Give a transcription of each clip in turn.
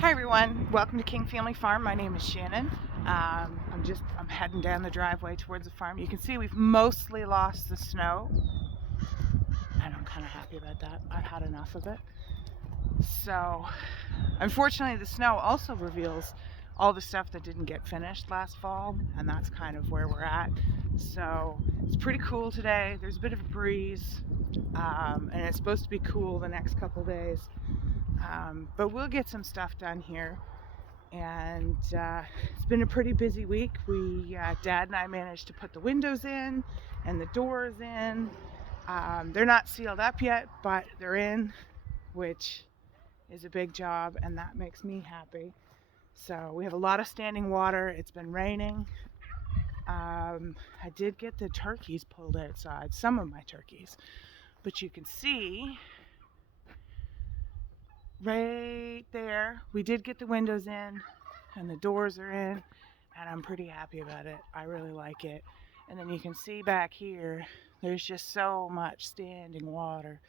Hi everyone, welcome to King Family Farm. My name is Shannon. I'm heading down the driveway towards the farm. You can see we've mostly lost the snow, and I'm kind of happy about that. I've had enough of it. So, unfortunately, the snow also reveals all the stuff that didn't get finished last fall, and that's kind of where we're at. So, it's pretty cool today. There's a bit of a breeze, and it's supposed to be cool the next couple days. But we'll get some stuff done here. And it's been a pretty busy week. Dad and I managed to put the windows in and the doors in. They're not sealed up yet, but they're in, which is a big job, and that makes me happy. So we have a lot of standing water. It's been raining. I did get the turkeys pulled outside, some of my turkeys, but you can see right there, we did get the windows in and the doors are in, and I'm pretty happy about it. I really like it. And then you can see back here, there's just so much standing water.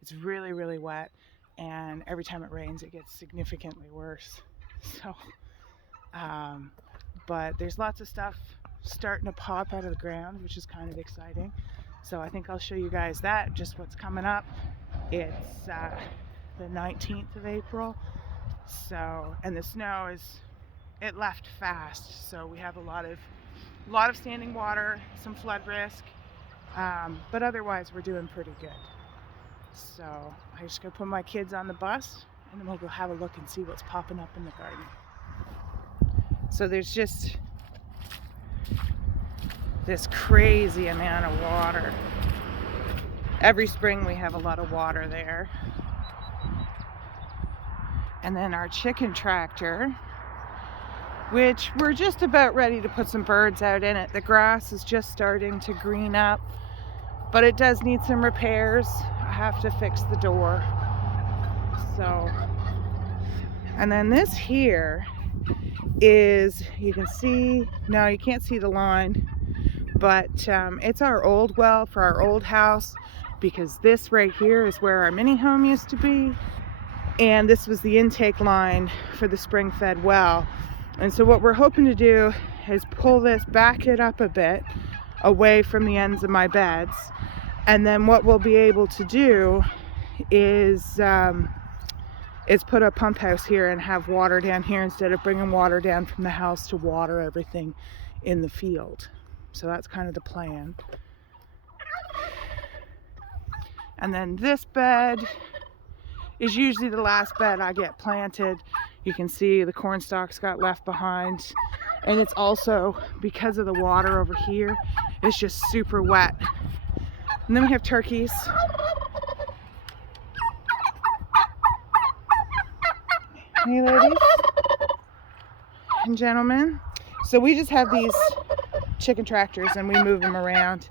It's really, really wet, and every time it rains, it gets significantly worse. So, but there's lots of stuff starting to pop out of the ground, which is kind of exciting. So I think I'll show you guys that, just what's coming up. It's the 19th of April. So, and the snow it left fast. So we have a lot of standing water, some flood risk, but otherwise we're doing pretty good. So I just gotta put my kids on the bus and then we'll go have a look and see what's popping up in the garden. So there's just this crazy amount of water. Every spring we have a lot of water there. And then our chicken tractor, which we're just about ready to put some birds out in it. The grass is just starting to green up, but it does need some repairs. I have to fix the door. So, and then this here is, you can see, no, you can't see the line, but it's our old well for our old house, because this right here is where our mini home used to be. And this was the intake line for the spring-fed well. And so what we're hoping to do is pull this, back it up a bit away from the ends of my beds. And then what we'll be able to do is put a pump house here and have water down here instead of bringing water down from the house to water everything in the field. So that's kind of the plan. And then this bed is usually the last bed I get planted. You can see the corn stalks got left behind, and it's also because of the water over here, it's just super wet. And then we have turkeys. Hey ladies and gentlemen. So we just have these chicken tractors and we move them around.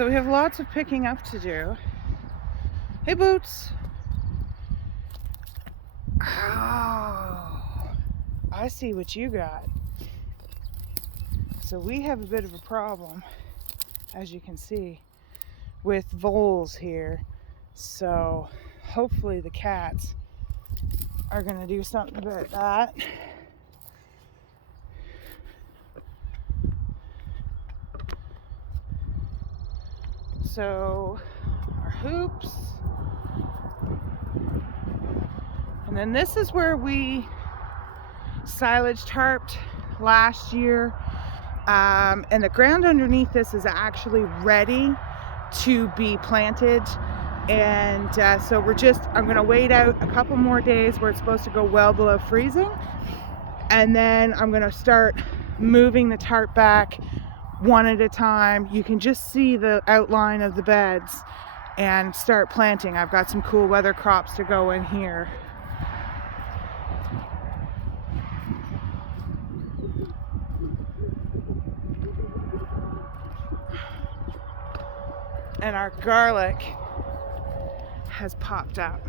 So we have lots of picking up to do. Hey, Boots. Oh, I see what you got. So we have a bit of a problem, as you can see, with voles here. So hopefully the cats are gonna do something about that. So our hoops. And then this is where we silage tarped last year. And the ground underneath this is actually ready to be planted. And so I'm gonna wait out a couple more days where it's supposed to go well below freezing. And then I'm gonna start moving the tarp back one at a time. You can just see the outline of the beds and start planting. I've got some cool weather crops to go in here. And our garlic has popped up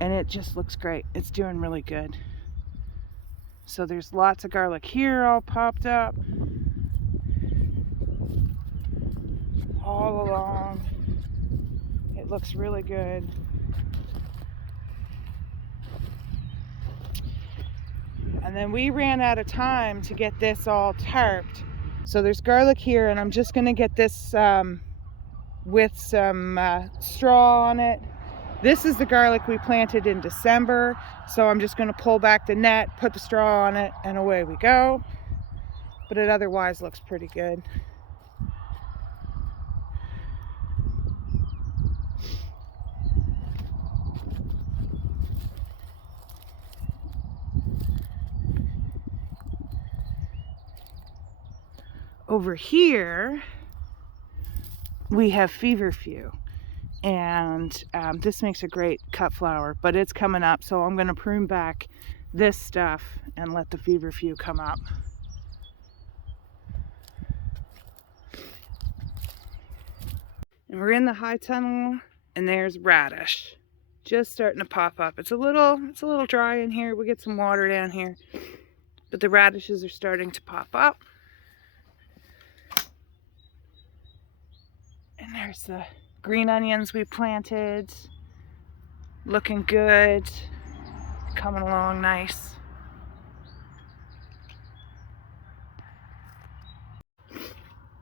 and it just looks great. It's doing really good. So there's lots of garlic here all popped up all along. It looks really good. And then we ran out of time to get this all tarped. So there's garlic here, and I'm just gonna get this with some straw on it. This is the garlic we planted in December, so I'm just gonna pull back the net, put the straw on it, and away we go. But it otherwise looks pretty good. Over here, we have feverfew, and this makes a great cut flower, but it's coming up, so I'm going to prune back this stuff and let the feverfew come up. And we're in the high tunnel, and there's radish just starting to pop up. It's a little dry in here. We get some water down here, but the radishes are starting to pop up. And there's the green onions we planted, looking good, coming along nice.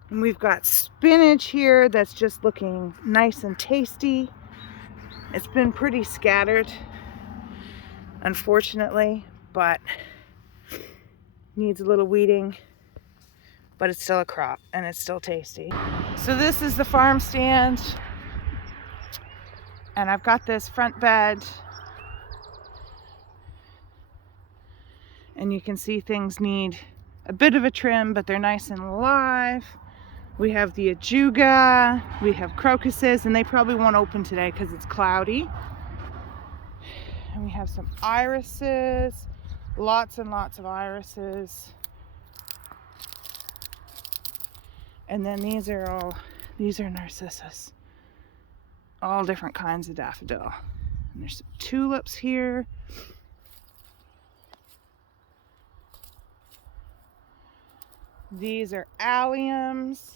And we've got spinach here that's just looking nice and tasty. It's been pretty scattered, unfortunately, but needs a little weeding. But it's still a crop and it's still tasty. So this is the farm stand, and I've got this front bed, and you can see things need a bit of a trim, but they're nice and alive. We have the ajuga, we have crocuses, and they probably won't open today because it's cloudy. And we have some irises, lots and lots of irises. And then these are narcissus. All different kinds of daffodil. And there's some tulips here. These are alliums.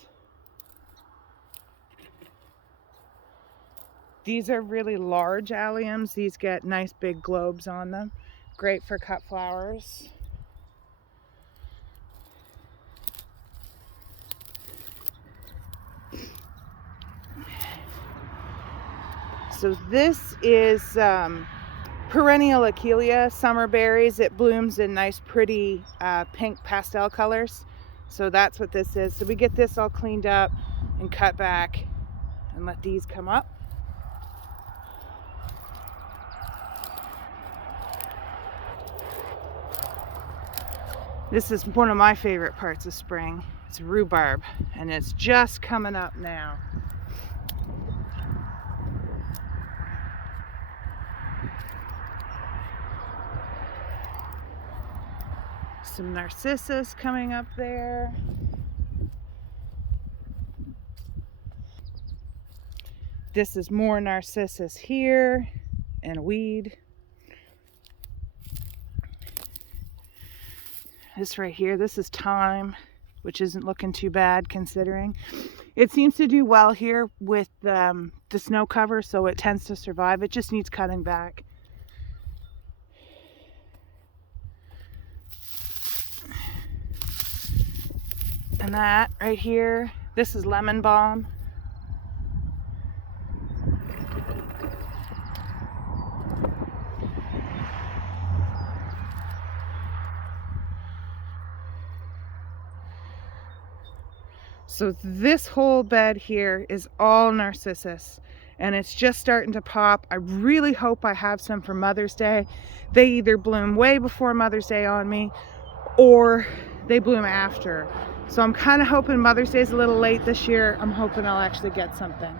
These are really large alliums. These get nice big globes on them. Great for cut flowers. So this is perennial Achillea summer berries. It blooms in nice pretty pink pastel colors. So that's what this is. So we get this all cleaned up and cut back and let these come up. This is one of my favorite parts of spring. It's rhubarb, and it's just coming up now. Some narcissus coming up there. This is more narcissus here and a weed. This right here, this is thyme, which isn't looking too bad considering. It seems to do well here with the snow cover, so it tends to survive. It just needs cutting back. And that right here, this is lemon balm. So this whole bed here is all narcissus, and it's just starting to pop. I really hope I have some for Mother's Day. They either bloom way before Mother's Day on me, or they bloom after. So I'm kind of hoping Mother's Day is a little late this year. I'm hoping I'll actually get something.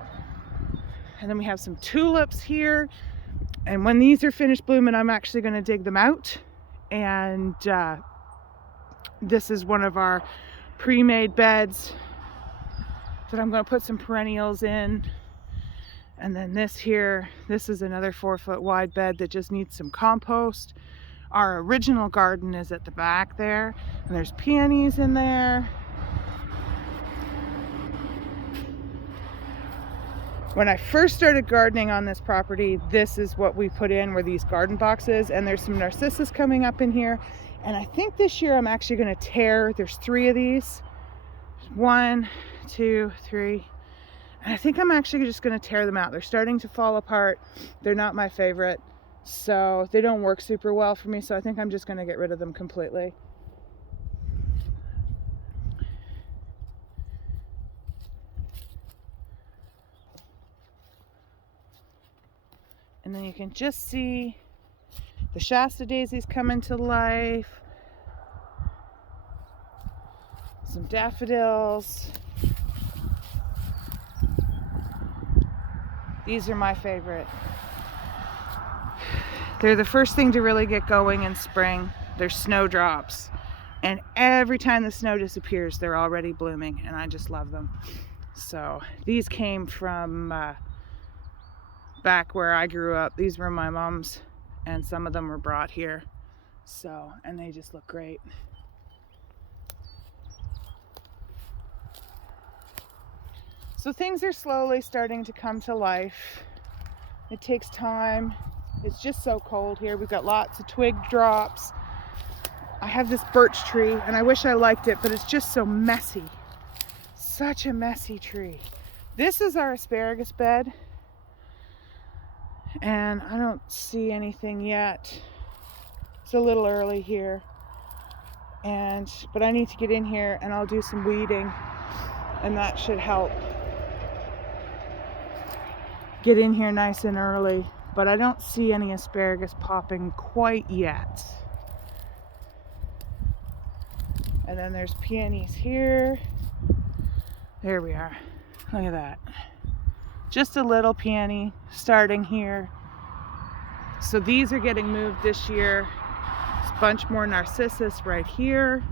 And then we have some tulips here. And when these are finished blooming, I'm actually going to dig them out. And this is one of our pre-made beds that I'm going to put some perennials in. And then this here, this is another 4-foot wide bed that just needs some compost. Our original garden is at the back there, and there's peonies in there. When I first started gardening on this property, this is what we put in, were these garden boxes, and there's some narcissus coming up in here. And I think this year I'm actually going to tear, there's 3 of these. 1, 2, 3. And I think I'm actually just going to tear them out. They're starting to fall apart. They're not my favorite. So they don't work super well for me, so I think I'm just going to get rid of them completely. And then you can just see the Shasta daisies coming to life. Some daffodils. These are my favorite. They're the first thing to really get going in spring. They're snowdrops. And every time the snow disappears, they're already blooming, and I just love them. So these came from back where I grew up. These were my mom's, and some of them were brought here. So, and they just look great. So things are slowly starting to come to life. It takes time. It's just so cold here. We've got lots of twig drops. I have this birch tree, and I wish I liked it, but it's just so messy. Such a messy tree. This is our asparagus bed, and I don't see anything yet. It's a little early here, but I need to get in here and I'll do some weeding, and that should help get in here nice and early. But I don't see any asparagus popping quite yet. And then there's peonies here. There we are. Look at that. Just a little peony starting here. So these are getting moved this year. There's a bunch more narcissus right here.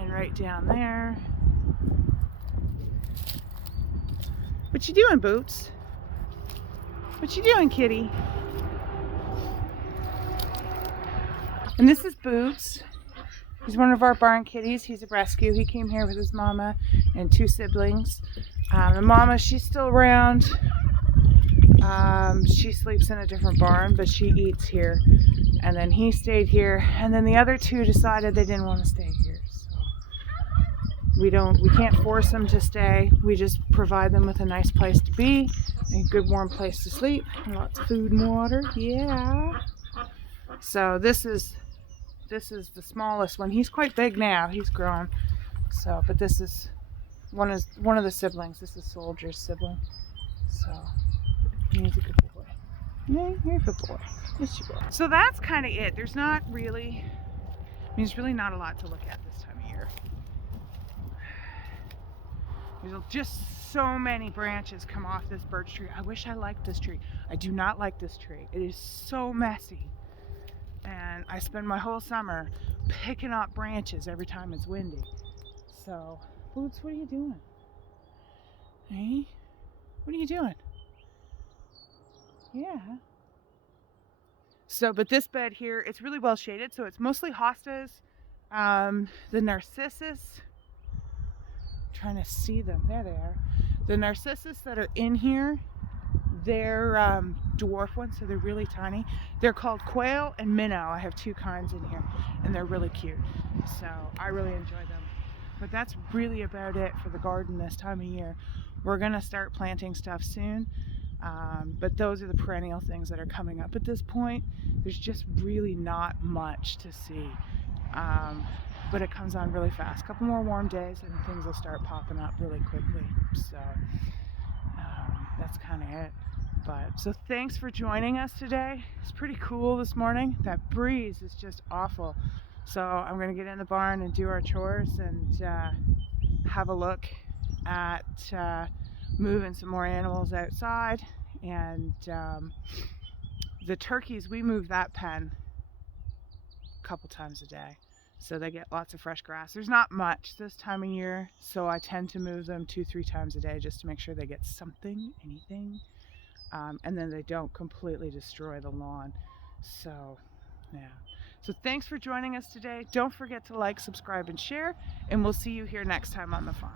And right down there. What you doing, Boots? What you doing, kitty? And this is Boots. He's one of our barn kitties. He's a rescue. He came here with his mama and 2 siblings. The mama, she's still around. She sleeps in a different barn, but she eats here. And then he stayed here. And then the other 2 decided they didn't want to stay here. So we can't force them to stay. We just provide them with a nice place to be, a good warm place to sleep, and lots of food and water. Yeah. So this is the smallest one. He's quite big now. He's grown. So, but this is one of the siblings. This is Soldier's sibling. So he's a good boy. Yeah, you're a good boy. Yes, you are. So that's kind of it. There's really not a lot to look at this time of year. There's just so many branches come off this birch tree. I wish I liked this tree. I do not like this tree. It is so messy. And I spend my whole summer picking up branches every time it's windy. So, Boots, what are you doing? Hey? What are you doing? Yeah. So, but this bed here, it's really well shaded. So it's mostly hostas, the narcissus. I'm trying to see them. There they are. The narcissus that are in here, they're dwarf ones, so they're really tiny. They're called quail and minnow. I have two kinds in here, and they're really cute. So I really enjoy them. But that's really about it for the garden this time of year. We're gonna start planting stuff soon. But those are the perennial things that are coming up at this point. There's just really not much to see. But it comes on really fast. A couple more warm days and things will start popping up really quickly. So that's kind of it. But so thanks for joining us today. It's pretty cool this morning. That breeze is just awful. So I'm going to get in the barn and do our chores and have a look at moving some more animals outside. And the turkeys, we move that pen a couple times a day, so they get lots of fresh grass. There's not much this time of year, so I tend to move them 2-3 times a day just to make sure they get something, anything, and then they don't completely destroy the lawn. So yeah, so thanks for joining us today. Don't forget to like, subscribe, and share, and we'll see you here next time on the farm.